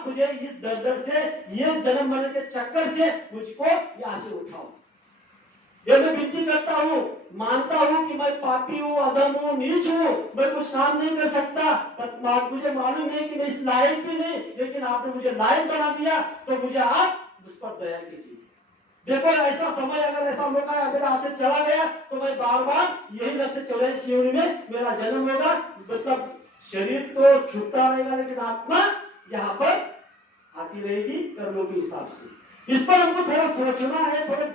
आप मुझे इस दर्द से, ये जन्म मरण के चक्कर से मुझको यहाँ से उठाओ। ये मैं विनती करता हूँ, मानता हूँ कि मैं पापी हूँ, अधम हूँ, नीच हूँ, मैं कुछ काम नहीं कर सकता, मुझे मालूम है कि मैं इस लायक भी नहीं, लेकिन आपने मुझे लायक बना दिया, तो मुझे आप मुझ पर दया कीजिए। देखो ऐसा समय अगर ऐसा मौका अगर हाथ से चला गया तो मैं बार बार यही रथ से चौरासी शिवरी में मेरा जन्म होगा, मतलब शरीर तो छूटता रहेगा लेकिन आत्मा यहाँ पर आती रहेगी कर्मों के हिसाब से। इस पर हमको थोड़ा सोचना है, थोड़ा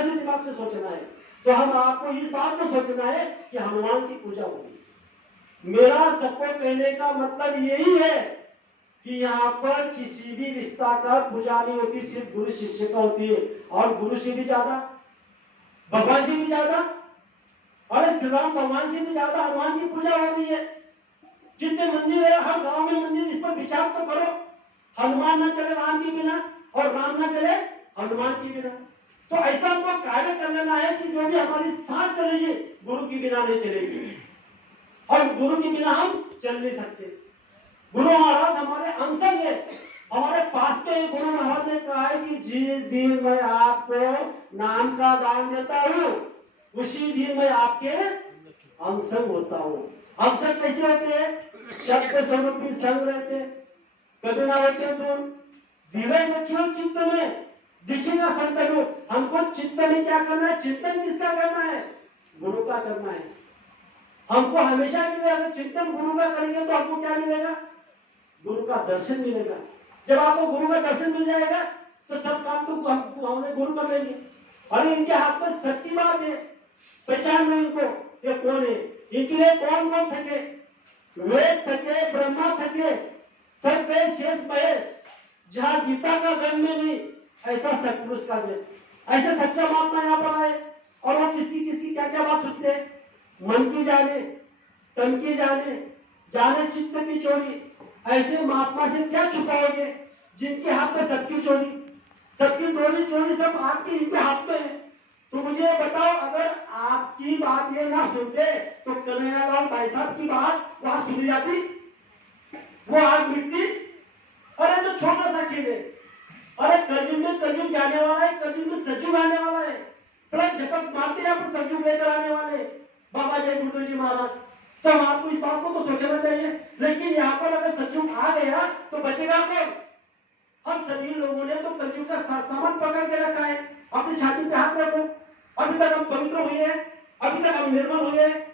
दिमाग से सोचना है। तो हम आपको इस बात को सोचना है कि हनुमान की पूजा होगी। मेरा सबको कहने का मतलब यही है कि यहाँ पर किसी भी रिश्ता का पूजा नहीं होती, सिर्फ गुरु शिष्य का होती है। और गुरु से भी ज्यादा, भगवान से भी ज्यादा, अरे श्री राम भगवान से भी ज्यादा हनुमान की पूजा हो रही है। जितने मंदिर है हर गांव में मंदिर, इस पर विचार तो करो। हनुमान न चले राम के बिना और राम न चले हनुमान के बिना। तो ऐसा हमको कार्य कर लेना है कि जो भी हमारी साथ चलेगी गुरु के बिना नहीं चलेगी, और गुरु के बिना हम चल नहीं सकते। गुरु महाराज हमारे अंशज है, हमारे पास पे गुरु महाराज ने कहा है कि जिस दिन मैं आपको नाम का दान देता हूँ उसी दिन मैं आपके अंशज होता हूँ। अंशज कैसे होते हैं? शब्द समर्पित संग रहते, कभी ना होते दूर, धीरे रखियो चित्त में दिखेगा संतनु। हमको चित्त में क्या करना है? चिंतन किसका करना है? गुरु का करना है। हमको हमेशा के लिए अगर चिंतन गुरु का करेंगे तो हमको क्या मिलेगा? गुरु का दर्शन मिलेगा। जब आपको गुरु का दर्शन मिल जाएगा तो सब काम तो हमने गुरु कर लेंगे। अरे इनके हाथ में सच्ची बात है, पहचान में इनको ये कौन है, इनके लिए कौन कौन थके, वेद थके, ब्रह्मा थके, थक गए शेष महेश। जहाँ गीता का गण में नहीं, ऐसा सतपुरुष का देश, ऐसे सच्चा महात्मा यहाँ पर आए और वो किसकी किसकी क्या क्या बात सुनते हैं। मन की जाने, तन की जाने, जाने चित्त की चोरी। ऐसे महात्मा से क्या छुपाओगे जिनके हाथ में सबकी चोरी, सबकी डोरी चोरी सब आपकी इनके हाथ में है। तो मुझे बताओ, अगर आपकी बात ये ना सुनते तो कन्हैयालाल भाई साहब की बात वहां सुनी जाती, वो आग मिटती। अरे तो छोटा सा खेल है, अरे कलयुग में कलयुग जाने वाला है, कलयुग में सचिव आने वाला है, थोड़ा झपक मारते यहाँ पर सचिव लेकर आने वाले बाबा जय गुरुदेव जी महाराज। तो आपको इस बात को तो सोचना चाहिए। लेकिन यहाँ पर अगर सचिव आ गया तो बचेगा कौन? हम सभी लोगों ने तो कलयुग का सामान पकड़ के रखा है, अपनी छाती पे हाथ रखो। अभी तक हम पवित्र हुए हैं, अभी तक हम निर्मल हुए हैं,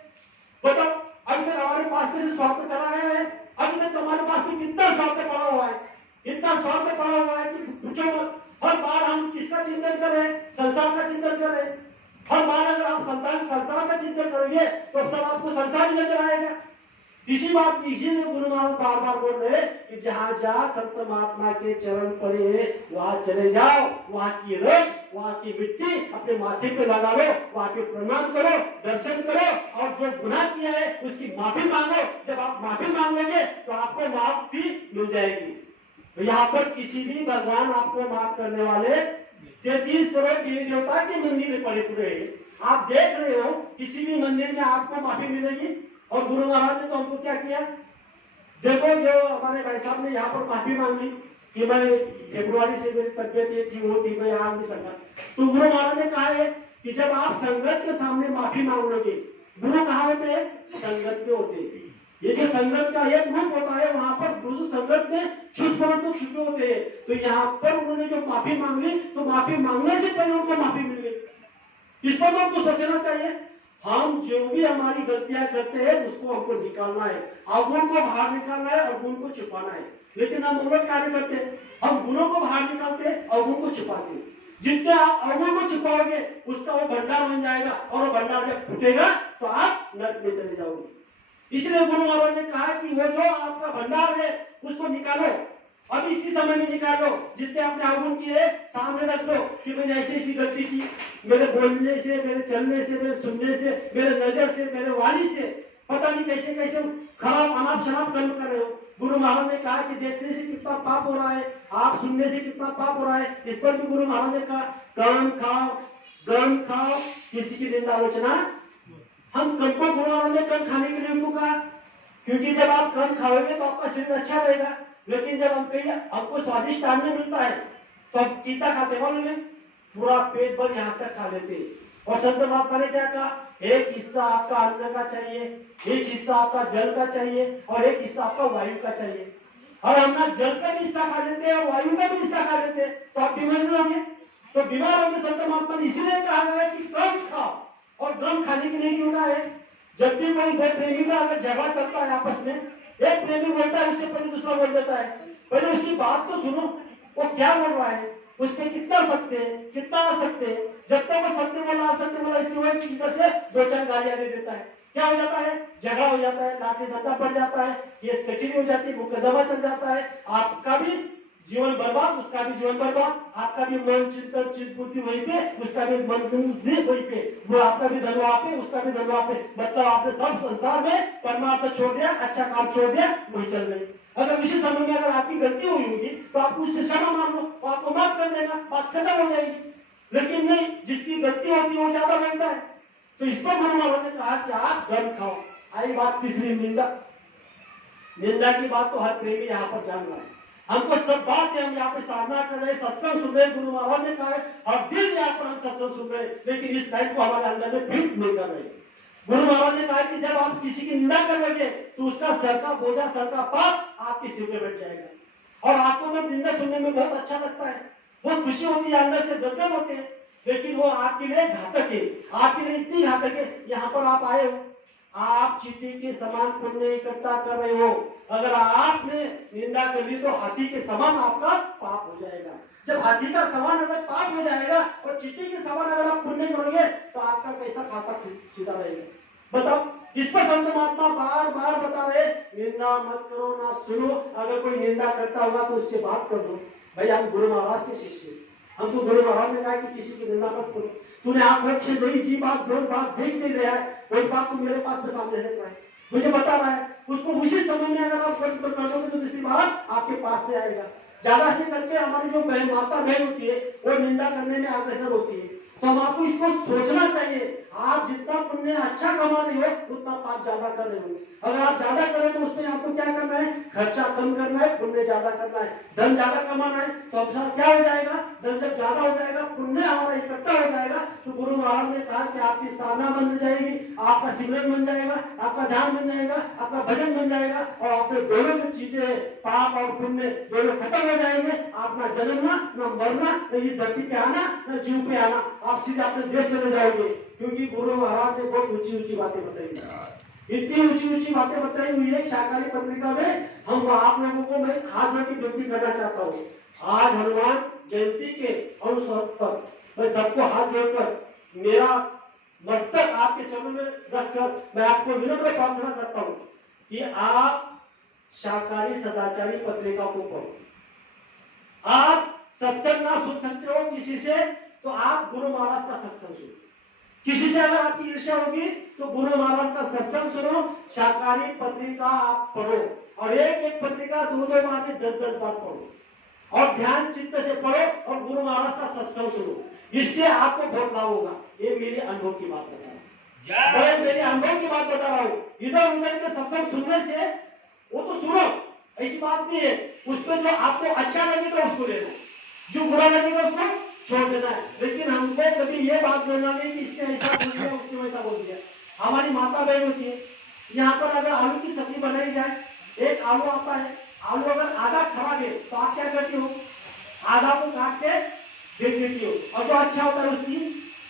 बताओ अभी तक हमारे पास में से स्वार्थ चला गया है? अभी तक हमारे पास में कितना स्वार्थ पड़ा हुआ है, इतना स्वार्थ पड़ा हुआ है कि पूछो मत। हर बार हम किसका चिंतन करें? संसार का चिंतन करें। हर बार अगर आप संसार का चिंतन करेंगे तो सब आपको संसार ही नजर आएगा। इसीलिए गुरु महाराज बार बार बोल रहे कि जहाँ जहाँ संत महात्मा के चरण पड़े वहां चले जाओ, वहां की रज, वहां की मिट्टी अपने माथे पे लगा लो, वहां पे प्रणाम करो, दर्शन करो और जो गुनाह किया है उसकी माफी मांगो। जब आप माफी मांगोगे तो आपको माफी मिल जाएगी। तो यहाँ पर किसी भी भगवान आपको माफ करने वाले 33 करोड़ देवी देवता के मंदिर पड़े पूरे हैं। आप देख रहे हो किसी भी मंदिर में आपको माफी मिलेगी। और गुरु महाराज ने तो हमको क्या किया? देखो जो हमारे भाई साहब ने यहाँ पर माफी मांगी कि मैं फेब्रुआरी से मेरी तबियत ये थी वो थी, मैं आ नहीं सका। तो गुरु महाराज ने कहा है कि जब आप संगत के सामने माफी मांगोगे, गुरु कहाँ होते हैं? संगत में होते हैं। ये जो संगत का एक रूप होता है वहां पर गुरु संगत में छुपे होते हैं। तो यहाँ पर उन्होंने जो माफी मांगी तो माफी मांगने से पहले उनको माफी मिल गई। इस पर तो हमको सोचना चाहिए। हम जो भी हमारी गलतियां करते हैं उसको हमको निकालना है, अवगुण को बाहर निकालना है और गुण को छुपाना है। लेकिन हम लोग क्या करते हैं? हम गुणों को बाहर निकालते हैं, अवगुण को छुपाते हैं। जितने आप अवगुण को छुपाओगे उसका वो भंडार बन जाएगा और वो भंडार जब फूटेगा तो आप नरक में चले जाओगे। इसलिए गुरु महाराज ने कहा कि वो जो आपका भंडार है उसको निकालो, अब इसी समय में निकाल लो। जितने आपने अवगुण किए सामने रख दो कि मैंने ऐसी ऐसी गलती की, मेरे बोलने से, मेरे चलने से, मेरे सुनने से, मेरे नजर से, मेरे वाणी से, पता नहीं कैसे कैसे खराब अनाप शराब कर्म कर रहे हो। गुरु महाराज ने कहा कि देखने से कितना पाप हो रहा है, आप सुनने से कितना पाप हो रहा है। इस पर भी गुरु महाराज ने कहा काम खाओ, गम खाओ, किसी की निंदा आलोचना। हम कम को गुरु महाराज ने कम खाने के लिए हमको कहा, क्योंकि जब आप कम खाओगे तो आपका शरीर अच्छा रहेगा। लेकिन जब हम कहीं हमको स्वादिष्ट अन्न मिलता है तो हम कितना खाते मालूम है? पूरा पेट भर यहाँ तक खा लेते हैं। और संत महात्मा ने क्या कहा? एक हिस्सा आपका अन्न का चाहिए, एक हिस्सा आपका जल का चाहिए और एक हिस्सा आपका वायु का चाहिए। और हम ना जल का भी हिस्सा खा लेते हैं और वायु का भी हिस्सा खा लेते हैं, तो आप बीमार नहीं होंगे। तो बीमार होंगे संत महात्मा ने इसीलिए कहा है कि कम खाओ। और कम खाने के लिए क्यों कहा है? जब भी कोई दो प्रेमी का अगर झगड़ा करता है आपस में, एक प्रेमी बोलता है उससे पहले दूसरा बोल देता है, पहले उसकी बात तो सुनो, वो क्या बोल रहा है, उस पर कितना सत्य है, कितना असत्य है। जब तक वो सत्य बोला असत्य बोला इसी हुआ कि इधर से दो चार गालियां दे देता है, क्या हो जाता है? झगड़ा हो जाता है, लाठी डंडा पड़ जाता है, केस कचेरी हो जाती है, मुकदमा चल जाता है, आपका भी जीवन बर्बाद, उसका भी जीवन बर्बाद, आपका भी मन चिंतन चित्त बुद्धि वहीं पे, उसका भी मन बुद्धि वहीं पे, वो आपका भी धन वहां पे, उसका भी धन वहां पे। मतलब आपने सब संसार में परमार्थ छोड़ दिया, अच्छा काम छोड़ दिया, वही चल गई। अगर उसी समय में अगर आपकी गलती हुई होगी तो आप उससे क्षमा मांग लो, तो आपको माफ कर देगा, बात खत्म हो जाएगी। लेकिन नहीं, जिसकी गलती होती है वो ज्यादा बोलता है। तो इस पर गुरु महाराज ने कहा कि आप दम खाओ। आई बात तीसरी, निंदा। निंदा की बात तो हर प्रेमी यहाँ पर जान रहा है। हमको सब बात है, हम यहाँ पे साधना कर रहे हैं, सत्संग सुन रहे हैं, गुरु महाराज ने कहा है और दिल यहाँ पर हम सत्संग सुन रहे हैं, लेकिन इस टाइम को हमारे अंदर में फिट नहीं कर रहे। गुरु महाराज ने कहा कि जब आप किसी की निंदा कर लगे तो उसका सर का बोझा, सर का पाप आपके सिर पे बैठ जाएगा। और आपको तो निंदा सुनने में बहुत अच्छा लगता है, बहुत खुशी होती है, अंदर से दर्द होते हैं, लेकिन वो आपके लिए घातक है, आपके लिए इतनी घातक है। यहाँ पर आप आए हो, आप चींटी के समान पुण्य इकट्ठा कर रहे हो, अगर आपने निंदा कर ली तो हाथी के समान आपका पाप हो जाएगा। जब हाथी का समान अगर पाप हो जाएगा और चींटी के समान अगर आप पुण्य करोगे तो आपका कैसा खाता सीधा रहेगा? बताओ। इस पर संत महात्मा बार बार बता रहे, निंदा मत करो, ना सुनो। अगर कोई निंदा करता होगा तो उससे बात कर दो। भाई हम गुरु महाराज के शिष्य, हम तो गुरु महाराज ने कहा कि किसी की निंदा मत करो। तूने आंखों से नहीं जी बात, दो बात देख नहीं रहा है, कोई बात तो मेरे पास में सामने देख रहा है, मुझे बता रहा है, उसको उसी समय में अगर आप करोगे तो दूसरी बात आपके पास से आएगा। ज्यादा से करके हमारी जो बहन माता बहन होती है वो निंदा करने में अग्रसर होती है। तो हम आपको इसको सोचना चाहिए, आप जितना पुण्य अच्छा कमा रहे हो उतना पाप ज्यादा कर रहे हो। अगर आप ज्यादा करें तो उसमें आपको क्या करना है? खर्चा कम करना है, पुण्य ज्यादा करना है, धन ज्यादा कमाना है। तो अब क्या हो जाएगा? धन जब ज्यादा हो जाएगा, पुण्य हमारा इकट्ठा हो जाएगा, तो गुरु महाराज ने कहा कि आपकी साधना बन जाएगी, आपका सिमरन बन जाएगा, आपका ध्यान बन जाएगा, आपका भजन बन जाएगा, और आपने दोनों जो चीजें पाप और पुण्य दोनों खत्म हो जाएंगे। आप ना जन्मना, ना मरना, न इस धरती पे आना, न जीव पे आना, आप सीधे अपने देश चले जाओगे। क्योंकि गुरु महाराज ने बहुत ऊंची ऊंची बातें बताई, इतनी ऊंची ऊंची बातें बताई हुई है शाकाहारी पत्रिका में। हम आप लोगों को मैं हाथ जोड़ के विनती करना चाहता हूँ, आज हनुमान जयंती के अवसर पर मैं सबको हाथ जोड़कर मेरा मस्तक आपके चरणों में रखकर मैं आपको विनम्र प्रार्थना करता हूँ कि आप शाकाहारी सदाचारी पत्रिका को पढ़ो। आप सत्संग ना सुन सकते हो किसी से तो आप गुरु महाराज का सत्संग सुनो। किसी से अगर आपकी ईर्ष्या होगी तो गुरु महाराज का सत्संग सुनो, शाकाहारी पत्रिका आप पढ़ो, और एक एक पत्रिका दो दो बार 10-10 बार पढ़ो, और ध्यान चित्त से पढ़ो और गुरु महाराज का सत्संग सुनो। इससे आपको बहुत लाभ होगा। ये मेरे अनुभव की बात बता रहा हूँ, मैं मेरे अनुभव की बात बता रहा हूँ। इधर उधर के सत्संग सुनने से वो तो सुनो, ऐसी बात नहीं है, उस पर जो आपको अच्छा लगेगा उसको लेना, जो बुरा लगेगा उसको छोड़ देना है। लेकिन हमको कभी ये बात बोलना नहीं कि इसने ऐसा बोल दिया, उसने वैसा बोल दिया। हमारी माता बहन होती है, यहाँ पर अगर आलू की सब्जी बनाई जाए, एक आलू आता है, आलू अगर आधा खराब है तो आप क्या करती हो? आधा को काट के फेंक देती हो, और जो अच्छा होता है उसकी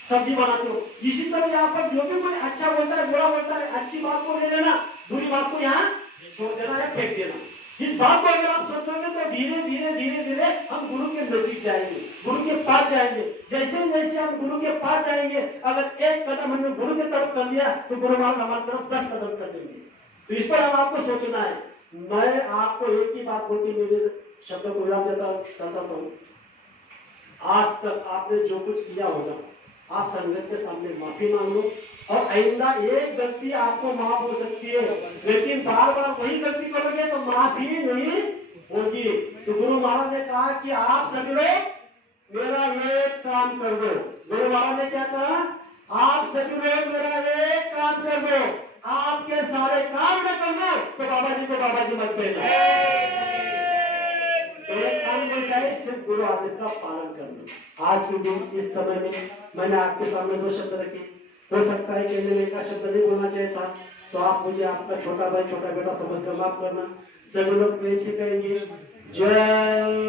सब्जी बनाते हो। इसी तरह यहाँ पर जो भी कोई अच्छा बोलता है, बुरा बोलता है, अच्छी बात को ले लेना, बुरी बात को यहाँ छोड़ देना या फेंक देना। इस बात को अगर आप सोचोगे तो धीरे धीरे धीरे धीरे हम गुरु के नजदीक जाएंगे, गुरु के पास जाएंगे। जैसे जैसे हम गुरु के पास जाएंगे, अगर एक कदम हमने गुरु की तरफ कर लिया तो गुरु महाराज हमारी तरफ 10 कदम कर देंगे। तो इस पर हम आपको सोचना है। मैं आपको एक ही बात बोलती मेरे शब्दों को विराम देता हूँ, आज तक आपने जो कुछ किया होगा आप संगत के सामने माफी मांग लो, और आइंदा एक गलती आपको माफ हो सकती है, लेकिन बार बार वही गलती करोगे तो माफी नहीं होगी। तो गुरु महाराज ने कहा कि आप सभी लोग मेरा एक काम कर दो। गुरु महाराज ने क्या कहा? आप सभी लोग मेरा एक काम कर दो, आपके सारे काम न कर दो तो बाबा जी को बाबा जी मत देना। सिर्फ गुरु आदेश का पालन करना। आज के दिन इस समय में मैंने आपके सामने दो शब्द रखे, हो सकता है कि मैंने एक शब्द नहीं बोलना चाहिए था, तो आप मुझे आपका छोटा भाई छोटा बेटा समझकर माफ करना। सभी लोग प्रेम से कहेंगे जय